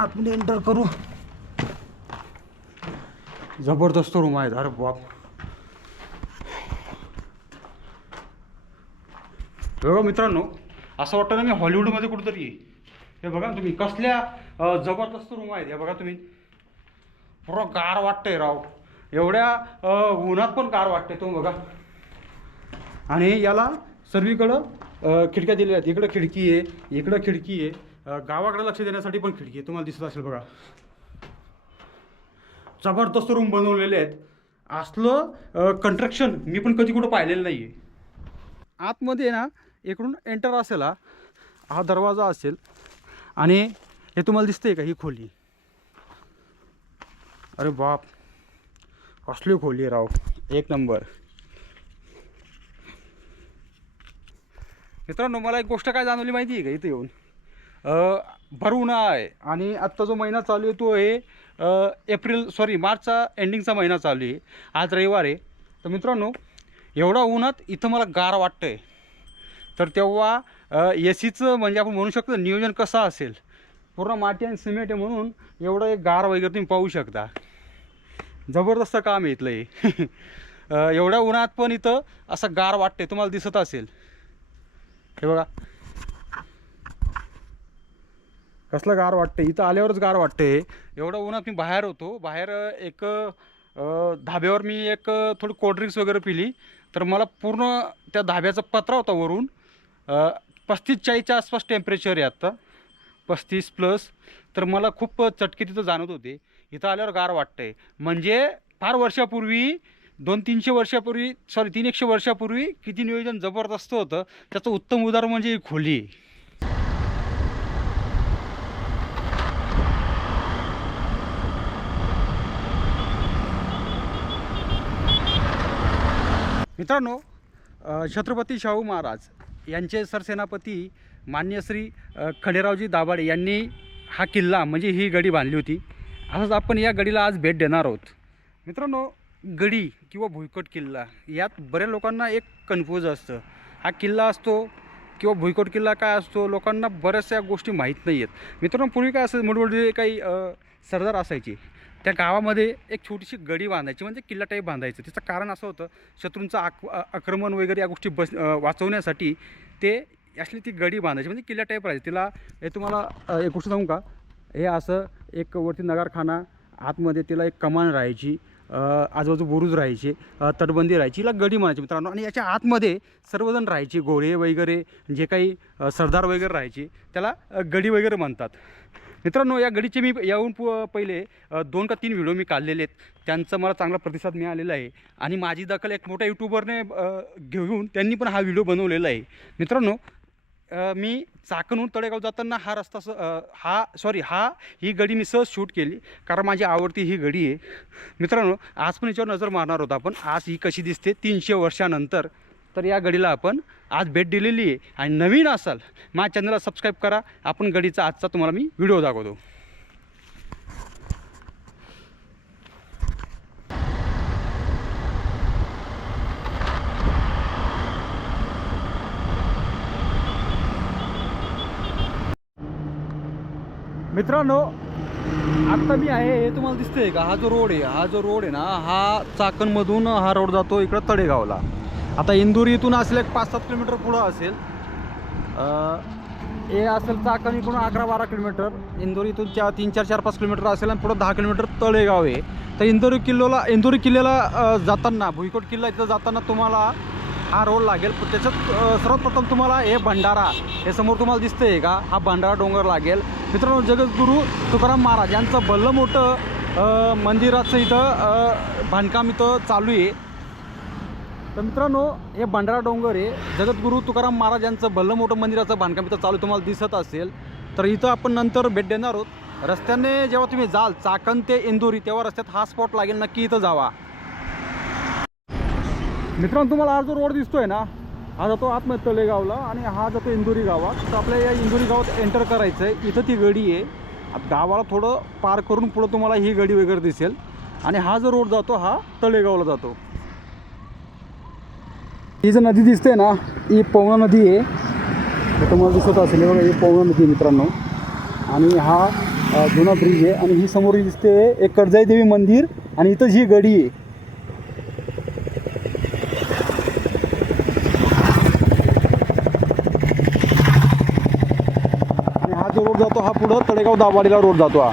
आतमध्ये एंटर करू. जबरदस्त रूम आहे अरे बाप. बघा मित्रांनो असं वाटतं ना मी हॉलिवूडमध्ये कुठंतरी हे बघा तुम्ही कसल्या जबरदस्त रूम आहेत हे बघा तुम्ही. पुरा गार वाटतंय राव. एवढ्या उन्हात पण गार वाटतंय तो बघा. आणि याला सर्वीकडं खिडक्या दिलेल्या आहेत. इकडं खिडकी आहे इकडं खिडकी आहे. गावाकडे लक्ष देण्यासाठी पण खिडकी आहे. तुम्हाला दिसत असेल बघा. जबरदस्त रूम बनवलेले आहेत. असलं कंट्रक्शन मी पण कधी कुठं पाहिलेलं नाही आहे आतमध्ये ना इकडून एंटर असेल हा. दरवाजा असेल. आणि हे तुम्हाला दिसतंय का? ही खोली. अरे बाप. कसली खोली आहे राव. एक नंबर. मित्रांनो मला एक गोष्ट काय जाणवली माहिती आहे का? इथे येऊन. भर उन्हाळा आहे. आणि आत्ता जो महिना चालू आहे तो आहे एप्रिल सॉरी मार्चचा एंडिंगचा महिना चालू आहे. आज रविवार आहे. तर मित्रांनो एवढा उन्हात इथं मला गार वाटतं आहे तर तेव्हा ए सीचं म्हणजे आपण म्हणू शकतो नियोजन कसं असेल? पूर्ण माती आणि सिमेंट आहे म्हणून एवढं एक गार वगैरे तुम्ही पाहू शकता. जबरदस्त काम आहे इथलं हे. एवढ्या उन्हात पण इथं असं गार वाटते तुम्हाला दिसत असेल. हे बघा. कसलं गार वाटते इथं आल्यावरच गार वाटते एवढं उन्हात मी बाहेर होतो. बाहेर एक धाब्यावर मी एक थोडी कोल्ड्रिंक्स वगैरे पिली. तर मला पूर्ण त्या धाब्याचा पत्रा होता वरून. पस्तीस चाळीसच्या आसपास टेम्परेचर आहे आत्ता पस्तीस प्लस तर मला खूप चटके तिथं जाणवत होते. इथं आल्यावर गार वाटतंय. म्हणजे फार वर्षापूर्वी दोन तीनशे वर्षापूर्वी सॉरी तीन एकशे वर्षापूर्वी किती नियोजन जबरदस्त होतं. त्याचं उत्तम उदाहरण म्हणजे ही खोली. मित्रांनो छत्रपती शाहू महाराज यांचे सरसेनापती मान्य श्री खडेरावजी दाभाडे यांनी हा किल्ला म्हणजे ही गडी बांधली होती. असंच आपण या गडीला आज भेट देणार आहोत. मित्रांनो गडी किंवा भुईकोट किल्ला यात बऱ्याच लोकांना एक कन्फ्यूज असतं. हा किल्ला असतो किंवा भुईकोट किल्ला काय असतो लोकांना बऱ्याचशा गोष्टी माहीत नाही आहेत मित्रांनो पूर्वी काय असं मोठमोठे काही सरदार असायचे. त्या गावामध्ये एक छोटीशी गडी बांधायची म्हणजे किल्ला टाईप बांधायचं. त्याचं कारण असं होतं शत्रूंचं आक आक्रमण वगैरे या गोष्टी बस वाचवण्यासाठी ते असली ती गडी बांधायची म्हणजे किल्ला टाईप राहायची. तिला हे तुम्हाला एक गोष्ट सांगू का? हे असं एक वरती नगारखाना आतमध्ये तिला एक कमान राहायची आजूबाजू बुरुज राहायचे तटबंदी राहायची हिला गडी म्हणायची मित्रांनो. आणि याच्या आतमध्ये सर्वजण राहायचे घोडे वगैरे जे काही सरदार वगैरे राहायचे त्याला गडी वगैरे म्हणतात. मित्रांनो या गडीचे मी याहून पु पहिले दोन का तीन व्हिडिओ मी काढलेले आहेत. त्यांचा मला चांगला प्रतिसाद मिळालेला आहे. आणि माझी दखल एक मोठ्या यूट्यूबरने घेऊन त्यांनी पण हा व्हिडिओ बनवलेला आहे. मित्रांनो मी चाकणहून तळेगाव जाताना हा रस्ता स हा सॉरी हा ही गडी मी सहज शूट केली. कारण माझी आवडती ही गडी आहे. मित्रांनो आज पण याच्यावर नजर मारणार होता आपण. आज ही कशी दिसते? तीनशे वर्षानंतर. तर या गडीला आपण आज भेट दिलेली आहे. आणि नवीन असाल माझ्या चॅनलला सबस्क्राईब करा. आपण गडीचा आजचा तुम्हाला मी व्हिडिओ दाखवतो. मित्रांनो आत्ता मी आहे हे तुम्हाला दिसतंय का? हा जो रोड आहे हा जो रोड आहे ना हा चाकणमधून हा रोड जातो इकडं तळेगावला. आता इंदूर इथून असेल एक पाच सात किलोमीटर पुढं असेल. हे असेल चाकण इकडून अकरा बारा किलोमीटर. इंदूर इथून चार तीन चार चार पाच किलोमीटर असेल आणि पुढं दहा किलोमीटर तळेगाव आहे. तर इंदोरी किल्ल्याला इंदोरी किल्ल्याला जाताना भुईकोट किल्ला इथं जाताना तुम्हाला हा रोड लागेल. त्याच्यात सर्वप्रथम तुम्हाला हे भंडारा हे समोर तुम्हाला दिसतंय का? हा भंडारा डोंगर लागेल. मित्रांनो जगद्गुरू तुकाराम महाराज यांचं भलं मोठं मंदिराचं इथं बांधकाम इथं चालू आहे. तर मित्रांनो हे भंडारा डोंगर आहे. जगद्गुरू तुकाराम महाराज यांचं भल्ल मोठं मंदिराचं बांधकाम इथं चालू तुम्हाला दिसत असेल. तर इथं आपण नंतर भेट देणार आहोत. रस्त्याने जेव्हा तुम्ही जाल चाकण ते इंदोरी तेव्हा रस्त्यात हा स्पॉट लागेल. नक्की इथं जावा. मित्रांनो तुम्हाला हा जो रोड दिसतोय ना हा जातो आतमध्ये तळेगावला आणि हा जातो इंदोरी गावात. तर आपल्या या इंदोरी गावात एंटर करायचं आहे. इथं ती गडी आहे. गावाला थोडं पार करून पुढं तुम्हाला ही गडी वगैरे दिसेल. आणि हा जो रोड जातो हा तळेगावला जातो. ही जी नदी दिसते ना ही पवना नदी आहे. हे तुम्हाला दिसत असेल बघा ही पवना नदी मित्रांनो. आणि हा जुना ब्रिज आहे आणि ही समोर दिसते एक कर्जाई देवी मंदिर आणि इथं जी गडी आहे. आणि हा जो रोड जातो हा पुढं तळेगाव दाबाडीला रोड जातो हा.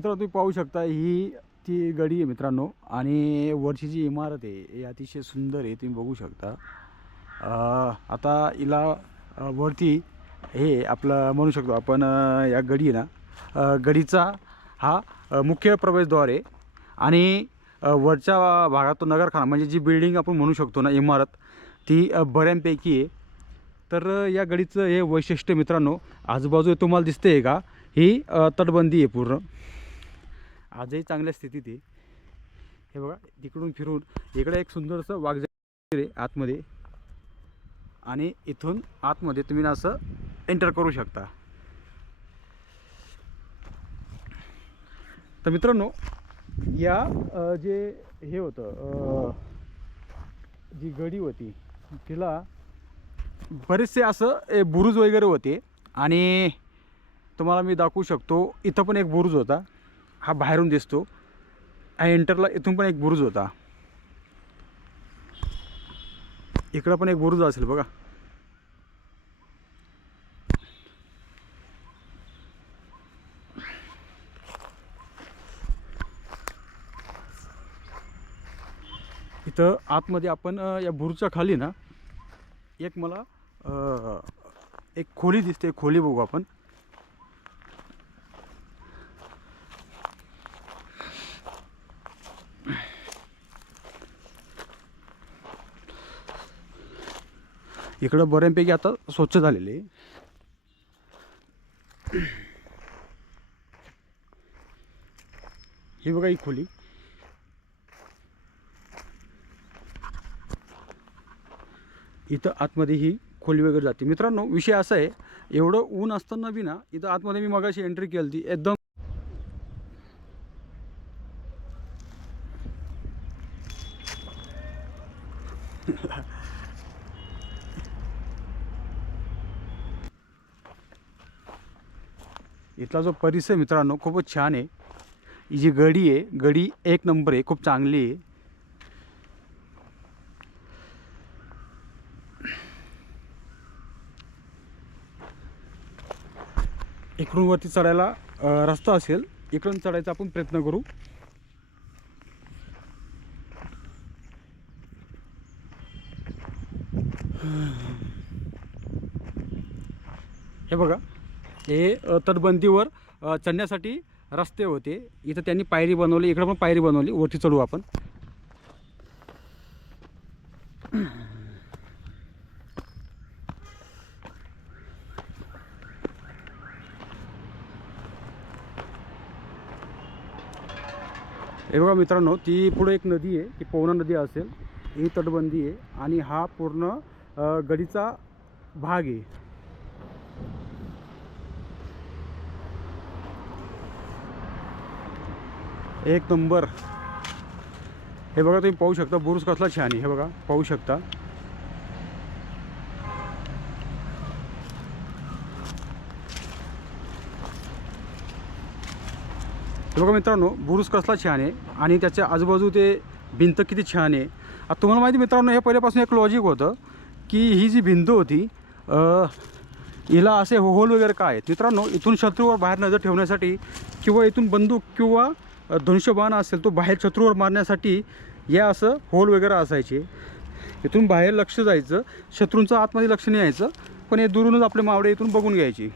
मित्रांनो तुम्ही पाहू शकता ही ती गडी आहे मित्रांनो. आणि वरची जी इमारत आहे ही अतिशय सुंदर आहे तुम्ही बघू शकता. आता हिला वरती हे आपलं म्हणू शकतो आपण या गडी आहे ना गडीचा हा मुख्य प्रवेशद्वार आहे. आणि वरच्या भागात तो नगरखाना म्हणजे जी बिल्डिंग आपण म्हणू शकतो ना इमारत ती बऱ्यांपैकी आहे. तर या गडीचं हे वैशिष्ट्य मित्रांनो आजूबाजू तुम्हाला दिसते आहे का ही तटबंदी आहे पूर्ण. आजही चांगल्या स्थितीत आहे. हे बघा तिकडून फिरून इकडे एक सुंदरसं वाघ आहे आतमध्ये. आणि इथून आतमध्ये तुम्ही असं एंटर करू शकता. तर मित्रांनो या जे हे होतं जी गडी होती तिला बरेचसे असं बुरुज वगैरे होते. आणि तुम्हाला मी दाखवू शकतो इथं पण एक बुरुज होता. हा बाहेरून दिसतो. हा एंटरला इथून पण एक बुरुज होता. इकडं पण एक बुरुज असेल बघा. इथं आतमध्ये आपण या बुरुजच्या खाली ना एक मला एक खोली दिसते खोली बघू आपण. इकडं बऱ्यापैकी आता स्वच्छ झालेले. हे ही बघा ही खोली. इथं आतमध्ये ही खोली वगैरे जाते. मित्रांनो विषय असा आहे एवढं ऊन असताना बी ना इथं आतमध्ये मी मगाशी एंट्री केली होती एकदम इथला जो परिसर मित्रांनो खूपच छान आहे. ही जी गडी आहे गडी एक नंबर आहे खूप चांगली आहे. इकडून वरती चढायला रस्ता असेल इकडून चढायचा आपण प्रयत्न करू. हे बघा हे तटबंदीवर चढण्यासाठी रस्ते होते. इथं त्यांनी पायरी बनवली इकडं पण पायरी बनवली. वरती चढू आपण. हे बघा मित्रांनो ती पुढे एक नदी आहे ती पवना नदी असेल. ही तटबंदी आहे आणि हा पूर्ण गडीचा भाग आहे. एक नंबर. हे बघा तुम्ही पाहू शकता बुरुज कसला छान आहे. हे बघा पाहू शकता. हे बघा मित्रांनो बुरुज कसला छान आहे आणि त्याच्या आजूबाजू ते भिंत किती छान आहे. आता तुम्हाला माहिती मित्रांनो हे पहिल्यापासून एक लॉजिक होतं की ही जी भिंत होती हिला असे होल वगैरे काय आहेत? मित्रांनो इथून शत्रूवर बाहेर नजर ठेवण्यासाठी किंवा इथून बंदूक किंवा धनुष्यबाण असेल तो बाहेर शत्रूवर मारण्यासाठी या असं होल वगैरे असायचे. इथून बाहेर लक्ष जायचं शत्रूंचं आतमध्ये लक्ष नाही यायचं पण हे दुरूनच आपले मावडे इथून बघून घ्यायचे.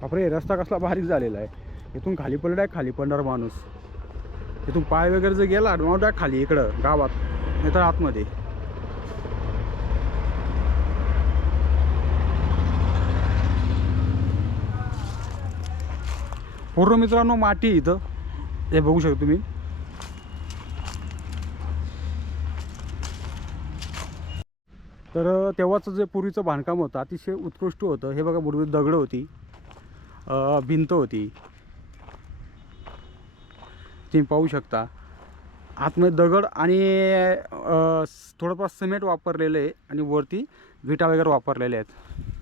बापरे रस्ता कसला बारीक झालेला आहे. इथून खाली पडला आहे खाली पडणार माणूस. इथून पाय वगैरे जर गेला मावडा खाली इकडं गावात नाही तर आतमध्ये. पूर्ण मित्रांनो माती इथं. हे बघू शकता तुम्ही. तर तेव्हाचं जे पूर्वीचं बांधकाम होतं अतिशय उत्कृष्ट होतं. हे बघा पूर्वी दगडं होती. भिंत होती. तुम्ही पाहू शकता. आतमध्ये दगड आणि थोडंफार सिमेंट वापरलेलं आहे आणि वरती विटा वगैरे वापरलेले आहेत.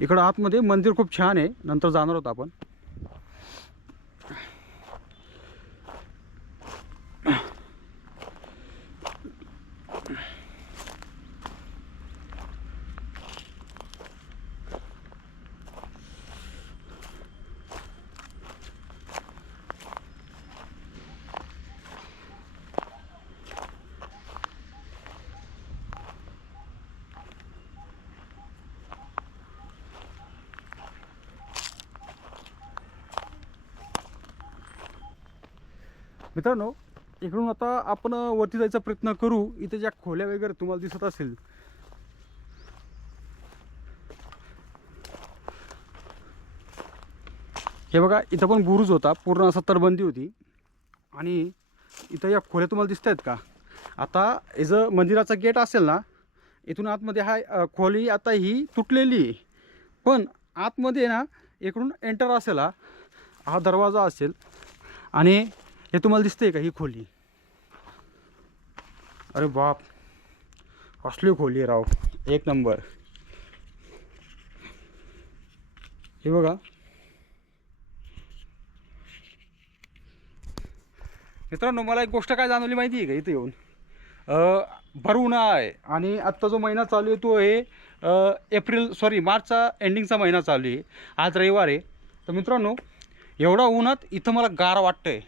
इकडं आतमध्ये मंदिर खूप छान आहे. नंतर जाणार आहोत आपण. मित्रांनो इकडून आता आपण वरती जायचा प्रयत्न करू. इथे ज्या खोल्या वगैरे तुम्हाला दिसत असेल. हे बघा इथं पण बुरुज होता. पूर्ण असा तटबंदी होती. आणि इथं या खोल्या तुम्हाला दिसत आहेत का? आता हे जर मंदिराचा गेट असेल ना इथून आतमध्ये हा खोली आता ही तुटलेली आहे. पण आतमध्ये ना इकडून एंटर असेल हा दरवाजा असेल. आणि हे तुम्हाला दिसतंय का? ही खोली. अरे बाप. असली खोली आहे राव. एक नंबर. हे बघा. मित्रांनो मला एक गोष्ट काय जाणवली माहिती आहे का इथे येऊन? भर उन्हाळा आहे. आणि आत्ता जो महिना चालू आहे तो आहे एप्रिल सॉरी मार्चचा एंडिंगचा महिना चालू आहे. आज रविवार आहे. तर मित्रांनो एवढा उन्हात इथं मला गार वाटतं आहे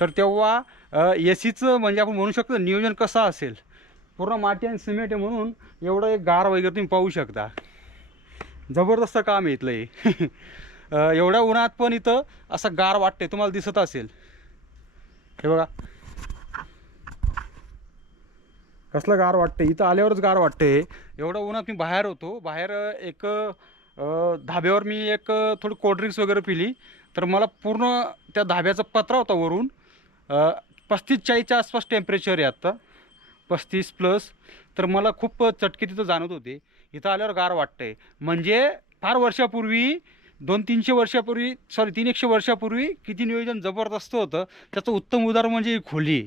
तर तेव्हा ए सीचं म्हणजे आपण म्हणू शकतो नियोजन कसं असेल? पूर्ण माती आणि सिमेंट आहे म्हणून एवढं एक गार वगैरे तुम्ही पाहू शकता. जबरदस्त काम आहे इथलं हे. एवढ्या उन्हात पण इथं असं गार वाटते तुम्हाला दिसत असेल. हे बघा. कसलं गार वाटतं इथं आल्यावरच गार वाटते एवढं उन्हात मी बाहेर होतो. बाहेर एक धाब्यावर मी एक थोडी कोल्ड्रिंक्स वगैरे पिली. तर मला पूर्ण त्या धाब्याचा पत्रा होता वरून. पस्तीस चाळीसच्या आसपास टेम्परेचर आहे आत्ता पस्तीस प्लस तर मला खूप चटके तिथं जाणवत होते. इथं आल्यावर गार वाटतंय. म्हणजे फार वर्षापूर्वी दोन तीनशे वर्षापूर्वी सॉरी तीन एकशे वर्षापूर्वी किती नियोजन जबरदस्त होतं. त्याचं उत्तम उदाहरण म्हणजे ही खोली.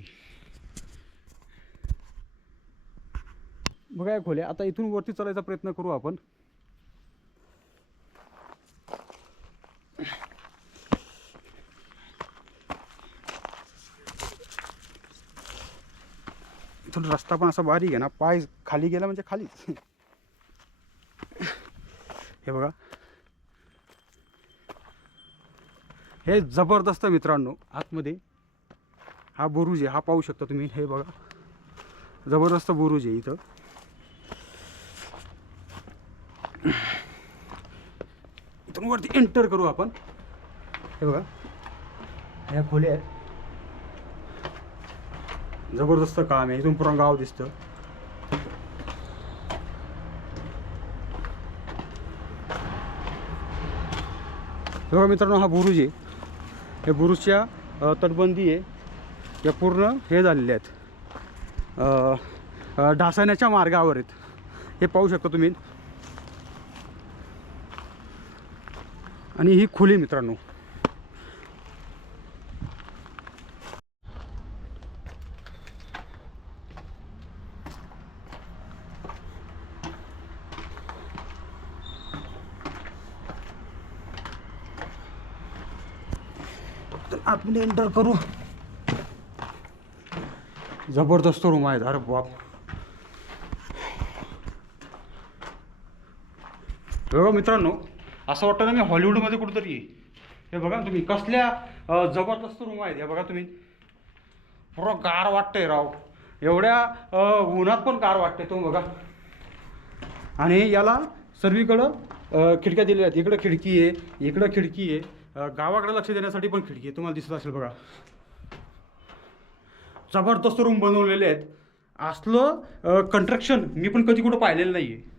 बघा खोली आता इथून वरती चलायचा प्रयत्न करू आपण. इथून रस्ता पण असा बारीक आहे ना पाय खाली गेला म्हणजे खालीच हे बघा. हे जबरदस्त मित्रांनो आतमध्ये. हा बुरुज आहे हा पाहू शकता तुम्ही. हे बघा. जबरदस्त बुरुज आहे इथं. इथून वरती एंटर करू आपण. हे बघा. ह्या खोल्या आहेत. जबरदस्त काम आहे. इथून पूर्ण गाव दिसतं. बघा मित्रांनो हा बुरुज आहे. या बुरुजच्या तटबंदी आहे. या पूर्ण हे झालेल्या आहेत. ढासण्याच्या मार्गावर आहेत. हे पाहू शकता तुम्ही. आणि ही खुली मित्रांनो. आपण एंटर करू. जबरदस्त रूम आहे अरे बाप. बघा मित्रांनो असं वाटतं ना मी हॉलिवूडमध्ये कुठंतरी हे बघा तुम्ही कसल्या जबरदस्त रूम आहेत. हे बघा तुम्ही. पुरं गार वाटतंय राव. एवढ्या उन्हात पण गार वाटते तो बघा. आणि याला सर्वीकडं खिडक्या दिलेल्या आहेत. इकडं खिडकी आहे इकडं खिडकी आहे. गावाकडे लक्ष देण्यासाठी पण खिडकी आहे. तुम्हाला दिसत असेल बघा. जबरदस्त रूम बनवलेले आहेत. असलं कंट्रक्शन मी पण कधी कुठं पाहिलेलं नाही आहे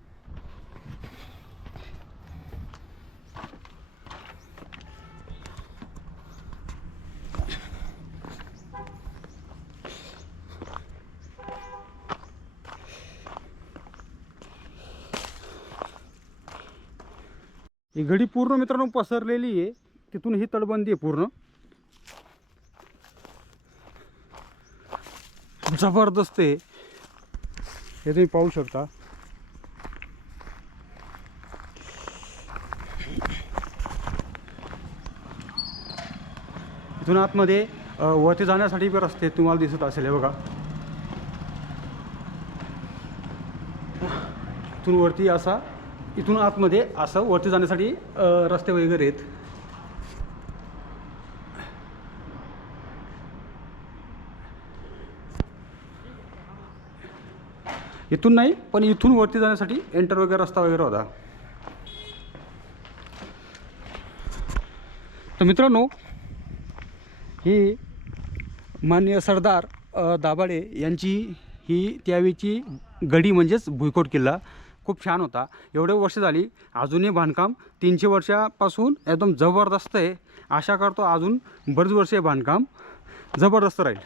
ही घडी पूर्ण मित्रांनो पसरलेली आहे. तिथून ही तटबंदी आहे पूर्ण. जबरदस्त आहे. हे तुम्ही पाहू शकता. इथून आतमध्ये वरती जाण्यासाठी पण रस्ते तुम्हाला दिसत असेल हे बघा. इथून वरती असा इथून आतमध्ये असं वरती जाण्यासाठी रस्ते वगैरे आहेत. इथून नाही पण इथून वरती जाण्यासाठी एंटर वगैरे रस्ता वगैरे होता. तर मित्रांनो ही माननीय सरदार दाभाडे यांची ही त्यावेळीची गडी म्हणजेच भुईकोट किल्ला खूप छान होता. एवढे वर्ष झाली अजूनही बांधकाम तीनशे वर्षापासून एकदम जबरदस्त आहे. आशा करतो अजून बरेच वर्ष हे बांधकाम जबरदस्त राहील.